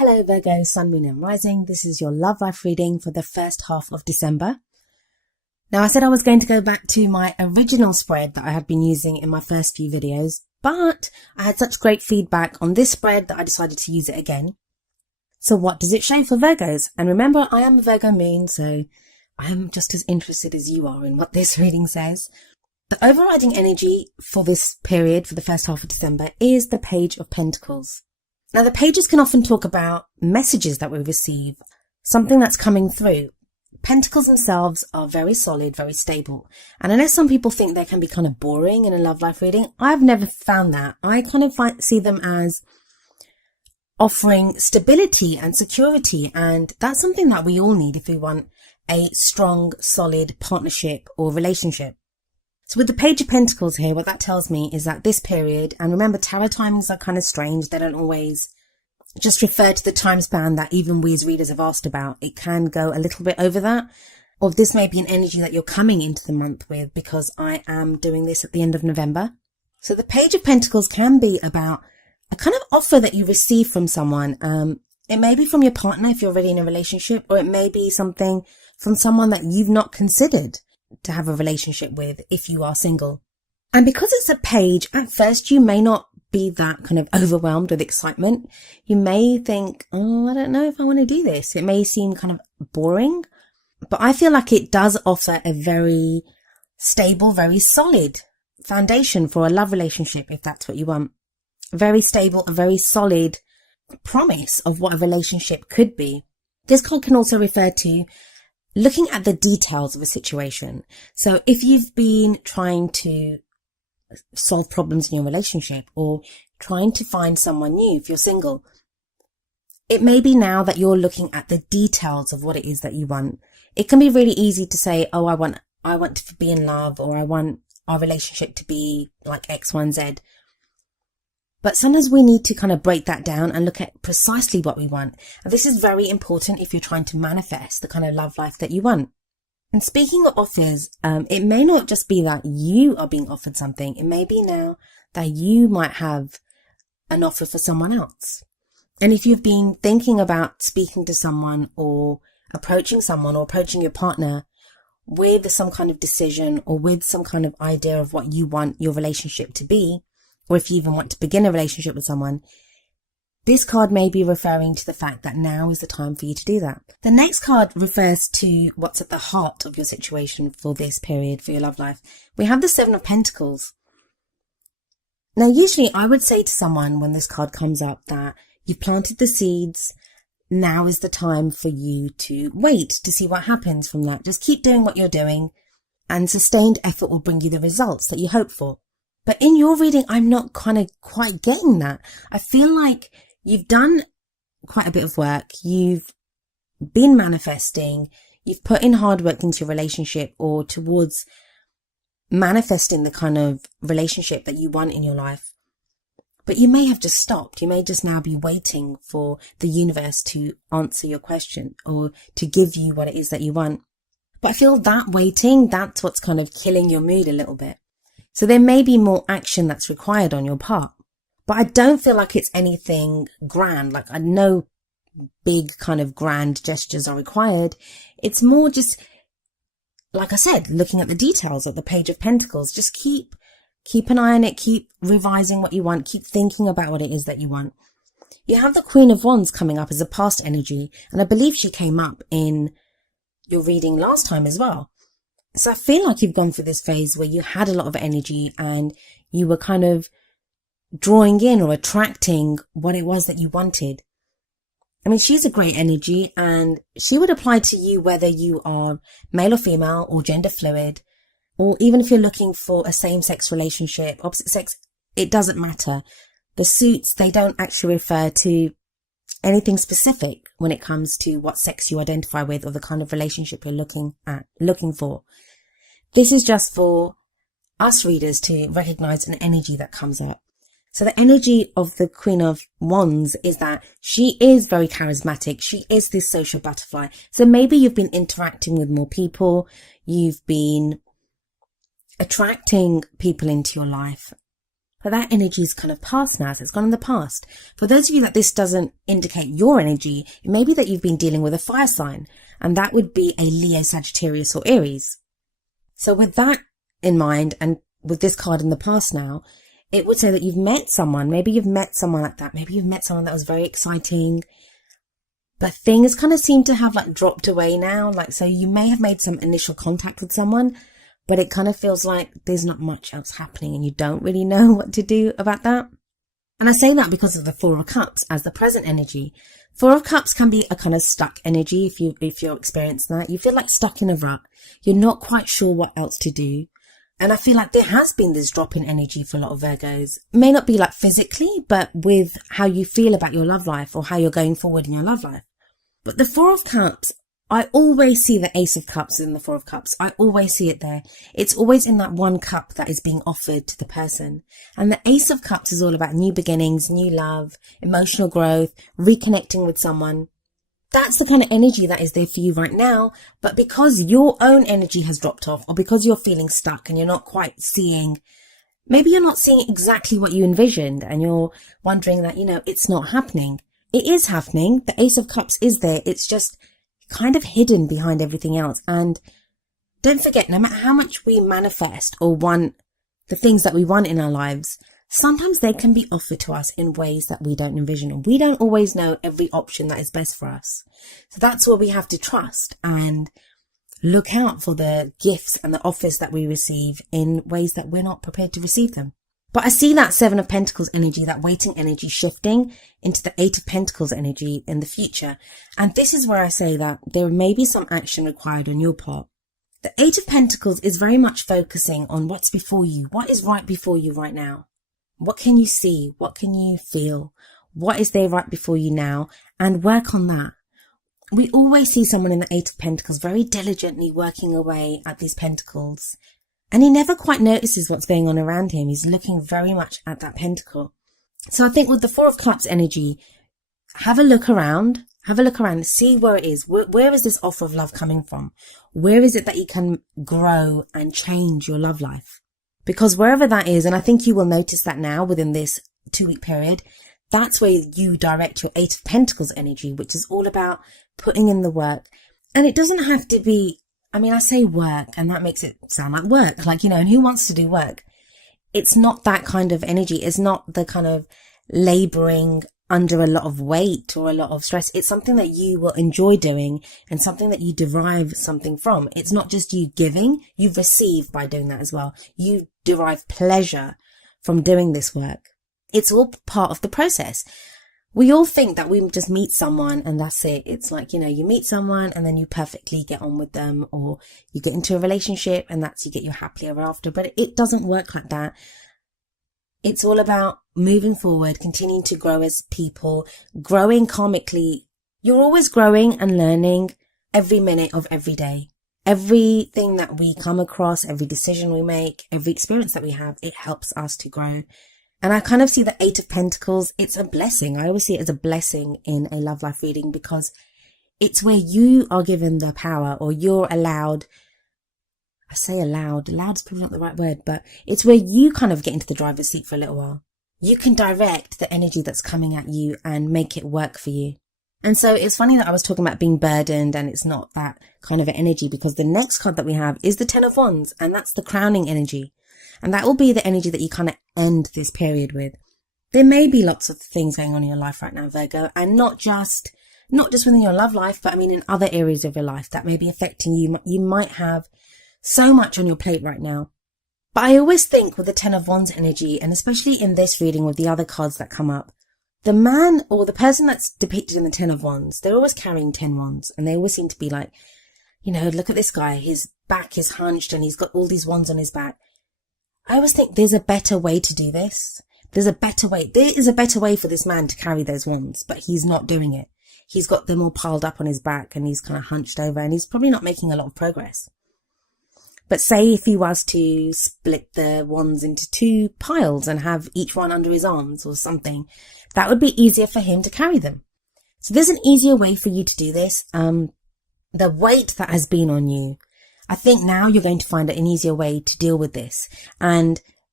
Hello Virgo, Sun, Moon and Rising. This is your love life reading for the first half of December. Now I said I was going to go back to my original spread that I had been using in my first few videos, but I had such great feedback on this spread that I decided to use it again. So what does it show for Virgos? And remember, I am a Virgo moon, so I am just as interested as you are in what this reading says. The overriding energy for this period, for the first half of December, is the Page of Pentacles. Now, the pages can often talk about messages that we receive, something that's coming through. Pentacles themselves are very solid, very stable. And unless some people think they can be kind of boring in a love life reading, I've never found that. I kind of see them as offering stability and security. And that's something that we all need if we want a strong, solid partnership or relationship. So with the Page of Pentacles here, what that tells me is that this period, and remember tarot timings are kind of strange, they don't always just refer to the time span that even we as readers have asked about. It can go a little bit over that, or this may be an energy that you're coming into the month with, because I am doing this at the end of November. So the Page of Pentacles can be about a kind of offer that you receive from someone. It may be from your partner if you're already in a relationship, or it may be something from someone that you've not considered to have a relationship with if you are single. And because it's a page, at first you may not be that kind of overwhelmed with excitement. You may think, oh, I don't know if I want to do this. It may seem kind of boring, but I feel like it does offer a very stable, very solid foundation for a love relationship if that's what you want. Very stable, a very solid promise of what a relationship could be. This card can also refer to looking at the details of a situation. So if you've been trying to solve problems in your relationship or trying to find someone new if you're single, it may be now that you're looking at the details of what it is that you want. It can be really easy to say, oh, I want to be in love, or I want our relationship to be like X, Y, and Z. But sometimes we need to kind of break that down and look at precisely what we want. And this is very important if you're trying to manifest the kind of love life that you want. And speaking of offers, it may not just be that you are being offered something. It may be now that you might have an offer for someone else. And if you've been thinking about speaking to someone or approaching your partner with some kind of decision or with some kind of idea of what you want your relationship to be, or if you even want to begin a relationship with someone, this card may be referring to the fact that now is the time for you to do that. The next card refers to what's at the heart of your situation for this period, for your love life. We have the Seven of Pentacles. Now, usually I would say to someone when this card comes up that you've planted the seeds. Now is the time for you to wait to see what happens from that. Just keep doing what you're doing, and sustained effort will bring you the results that you hope for. But in your reading, I'm not quite getting that. I feel like you've done quite a bit of work. You've been manifesting. You've put in hard work into your relationship or towards manifesting the kind of relationship that you want in your life. But you may have just stopped. You may just now be waiting for the universe to answer your question or to give you what it is that you want. But I feel that waiting, that's what's kind of killing your mood a little bit. So there may be more action that's required on your part, but I don't feel like it's anything grand. Like I know big kind of grand gestures are required. It's more just, like I said, looking at the details of the Page of Pentacles. Just keep an eye on it. Keep revising what you want. Keep thinking about what it is that you want. You have the Queen of Wands coming up as a past energy, and I believe she came up in your reading last time as well. So I feel like you've gone through this phase where you had a lot of energy and you were kind of drawing in or attracting what it was that you wanted. I mean, she's a great energy and she would apply to you whether you are male or female or gender fluid, or even if you're looking for a same-sex relationship, opposite sex, it doesn't matter. The suits, they don't actually refer to anything specific when it comes to what sex you identify with or the kind of relationship you're looking for. This is just for us readers to recognize an energy that comes up. So the energy of the Queen of Wands is that she is very charismatic. She is this social butterfly. So maybe you've been interacting with more people. You've been attracting people into your life. But that energy is kind of past now, so it's gone in the past. For those of you that this doesn't indicate your energy, it may be that you've been dealing with a fire sign, and that would be a Leo, Sagittarius or Aries. So with that in mind, and with this card in the past now, it would say that you've met someone. Maybe you've met someone like that. Maybe you've met someone that was very exciting, but things kind of seem to have like dropped away now. Like, so you may have made some initial contact with someone, but it kind of feels like there's not much else happening and you don't really know what to do about that. And I say that because of the Four of Cups as the present energy. Four of Cups can be a kind of stuck energy if you're experiencing that. You feel like stuck in a rut. You're not quite sure what else to do. And I feel like there has been this drop in energy for a lot of Virgos. It may not be like physically, but with how you feel about your love life or how you're going forward in your love life. But the Four of Cups, I always see the Ace of Cups in the Four of Cups. I always see it there. It's always in that one cup that is being offered to the person. And the Ace of Cups is all about new beginnings, new love, emotional growth, reconnecting with someone. That's the kind of energy that is there for you right now. But because your own energy has dropped off, or because you're feeling stuck and you're not quite seeing, maybe you're not seeing exactly what you envisioned and you're wondering that, it's not happening. It is happening. The Ace of Cups is there. It's just kind of hidden behind everything else. And don't forget, no matter how much we manifest or want the things that we want in our lives, sometimes they can be offered to us in ways that we don't envision. And we don't always know every option that is best for us. So that's where we have to trust and look out for the gifts and the offers that we receive in ways that we're not prepared to receive them. But I see that Seven of Pentacles energy, that waiting energy, shifting into the Eight of Pentacles energy in the future. And this is where I say that there may be some action required on your part. The Eight of Pentacles is very much focusing on what's before you. What is right before you right now? What can you see? What can you feel? What is there right before you now? And work on that. We always see someone in the Eight of Pentacles very diligently working away at these pentacles. And he never quite notices what's going on around him. He's looking very much at that pentacle. So I think with the Four of Cups energy, have a look around, see where it is. Where is this offer of love coming from? Where is it that you can grow and change your love life? Because wherever that is, and I think you will notice that now within this 2-week period, that's where you direct your Eight of Pentacles energy, which is all about putting in the work. And it doesn't have to be, I say work, and that makes it sound like work. Like, and who wants to do work? It's not that kind of energy. It's not the kind of laboring under a lot of weight or a lot of stress. It's something that you will enjoy doing and something that you derive something from. It's not just you giving, you receive by doing that as well. You derive pleasure from doing this work. It's all part of the process. We all think that we just meet someone and that's it. It's like, you meet someone and then you perfectly get on with them, or you get into a relationship and that's you get your happily ever after. But it doesn't work like that. It's all about moving forward, continuing to grow as people, growing karmically. You're always growing and learning every minute of every day. Everything that we come across, every decision we make, every experience that we have, it helps us to grow. And I kind of see the Eight of Pentacles. It's a blessing. I always see it as a blessing in a love life reading because it's where you are given the power, or you're allowed. I say allowed is probably not the right word, but it's where you kind of get into the driver's seat for a little while. You can direct the energy that's coming at you and make it work for you. And so it's funny that I was talking about being burdened and it's not that kind of an energy, because the next card that we have is the Ten of Wands, and that's the crowning energy. And that will be the energy that you kind of end this period with. There may be lots of things going on in your life right now, Virgo, and not just within your love life, but in other areas of your life that may be affecting you. You might have so much on your plate right now. But I always think with the Ten of Wands energy, and especially in this reading with the other cards that come up, the man or the person that's depicted in the Ten of Wands, they're always carrying 10 wands, and they always seem to be like, look at this guy, his back is hunched and he's got all these wands on his back. I always think there's a better way to do this. There is a better way for this man to carry those wands, but he's not doing it. He's got them all piled up on his back and he's kind of hunched over and he's probably not making a lot of progress. But say if he was to split the wands into 2 piles and have each one under his arms or something, that would be easier for him to carry them. So there's an easier way for you to do this. The weight that has been on you, I think now you're going to find an easier way to deal with this. And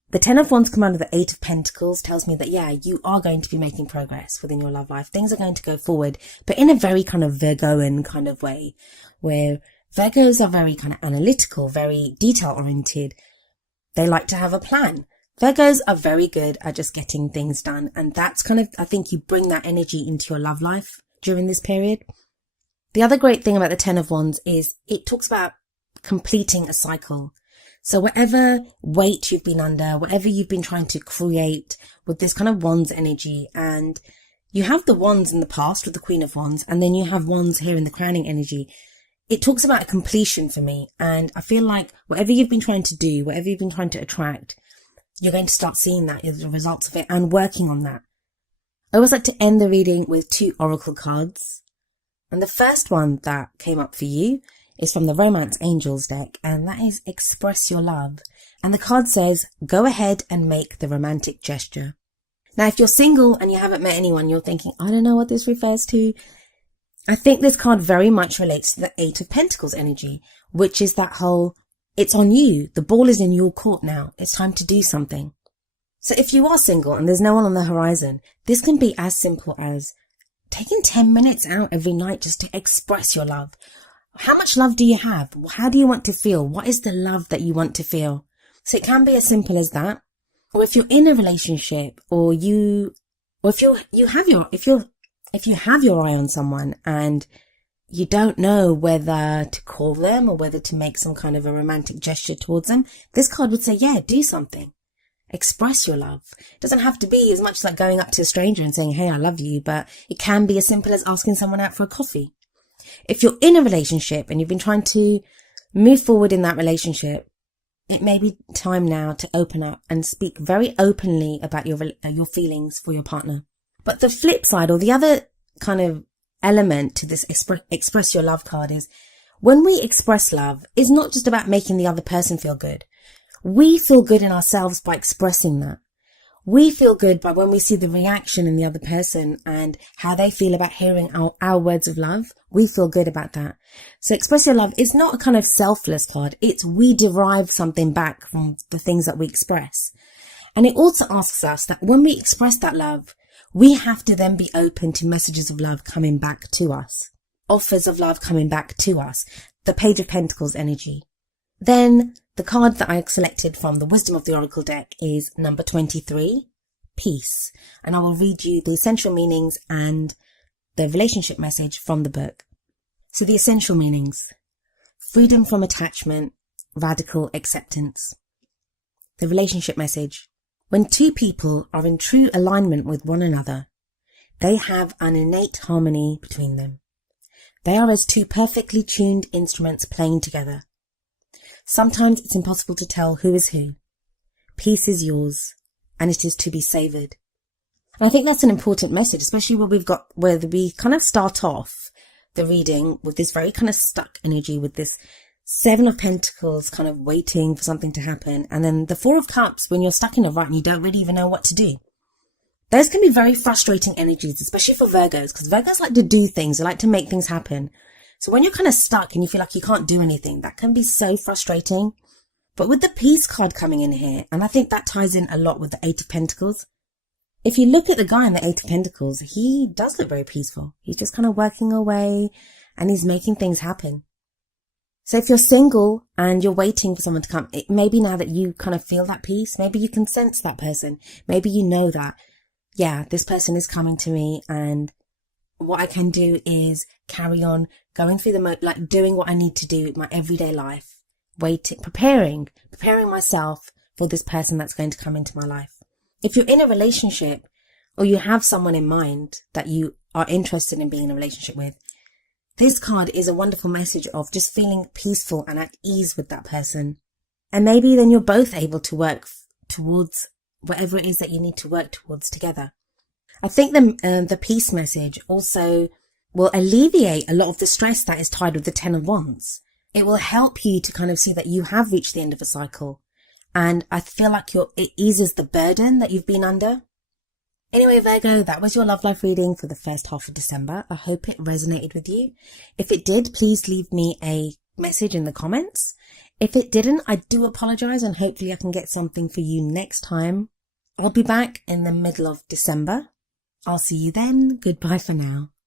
The Ten of Wands come out of the Eight of Pentacles tells me that, yeah, you are going to be making progress within your love life. Things are going to go forward, but in a very kind of Virgoan kind of way, where Virgos are very kind of analytical, very detail oriented. They like to have a plan. Virgos are very good at just getting things done. And that's kind of, I think you bring that energy into your love life during this period. The other great thing about the Ten of Wands is it talks about completing a cycle. So whatever weight you've been under, whatever you've been trying to create with this kind of Wands energy, and you have the Wands in the past with the Queen of Wands, and then you have Wands here in the crowning energy. It talks about a completion for me. And I feel like whatever you've been trying to do, whatever you've been trying to attract, you're going to start seeing that as the results of it and working on that. I always like to end the reading with 2 oracle cards. And the first one that came up for you is from the Romance Angels deck, and that is Express Your Love. And the card says, go ahead and make the romantic gesture. Now, if you're single and you haven't met anyone, you're thinking, I don't know what this refers to. I think this card very much relates to the Eight of Pentacles energy, which is that whole, it's on you. The ball is in your court now. It's time to do something. So if you are single and there's no one on the horizon, this can be as simple as taking 10 minutes out every night just to express your love. How much love do you have? How do you want to feel? What is the love that you want to feel? So it can be as simple as that. Or if you're in a relationship, or if you have your eye on someone and you don't know whether to call them or whether to make some kind of a romantic gesture towards them, this card would say, yeah, do something. Express your love. It doesn't have to be as much like going up to a stranger and saying, hey, I love you, but it can be as simple as asking someone out for a coffee. If you're in a relationship and you've been trying to move forward in that relationship, it may be time now to open up and speak very openly about your feelings for your partner. But the flip side, or the other kind of element to this express your love card, is when we express love, it's not just about making the other person feel good. We feel good in ourselves by expressing that. We feel good by when we see the reaction in the other person and how they feel about hearing our words of love. We feel good about that. So express your love is not a kind of selfless card. It's we derive something back from the things that we express. And it also asks us that when we express that love, we have to then be open to messages of love coming back to us. Offers of love coming back to us. The Page of Pentacles energy. Then the card that I selected from the Wisdom of the Oracle deck is number 23, Peace. And I will read you the essential meanings and the relationship message from the book. So the essential meanings: freedom from attachment, radical acceptance. The relationship message: when two people are in true alignment with one another, they have an innate harmony between them. They are as two perfectly tuned instruments playing together. Sometimes it's impossible to tell who is who. Peace is yours, and it is to be savoured. And I think that's an important message, especially where we kind of start off the reading with this very kind of stuck energy, with this Seven of Pentacles kind of waiting for something to happen. And then the Four of Cups, when you're stuck in a rut and you don't really even know what to do. Those can be very frustrating energies, especially for Virgos, because Virgos like to do things. They like to make things happen. So when you're kind of stuck and you feel like you can't do anything, that can be so frustrating. But with the Peace card coming in here, and I think that ties in a lot with the Eight of Pentacles. If you look at the guy in the Eight of Pentacles, he does look very peaceful. He's just kind of working away and he's making things happen. So if you're single and you're waiting for someone to come, it may be now that you kind of feel that peace. Maybe you can sense that person. Maybe you know that, yeah, this person is coming to me, and what I can do is carry on going through doing what I need to do in my everyday life, preparing myself for this person that's going to come into my life. If you're in a relationship or you have someone in mind that you are interested in being in a relationship with, this card is a wonderful message of just feeling peaceful and at ease with that person. And maybe then you're both able to work towards whatever it is that you need to work towards together. I think the peace message also will alleviate a lot of the stress that is tied with the Ten of Wands. It will help you to kind of see that you have reached the end of a cycle. And I feel like it eases the burden that you've been under. Anyway, Virgo, that was your love life reading for the first half of December. I hope it resonated with you. If it did, please leave me a message in the comments. If it didn't, I do apologise, and hopefully I can get something for you next time. I'll be back in the middle of December. I'll see you then. Goodbye for now.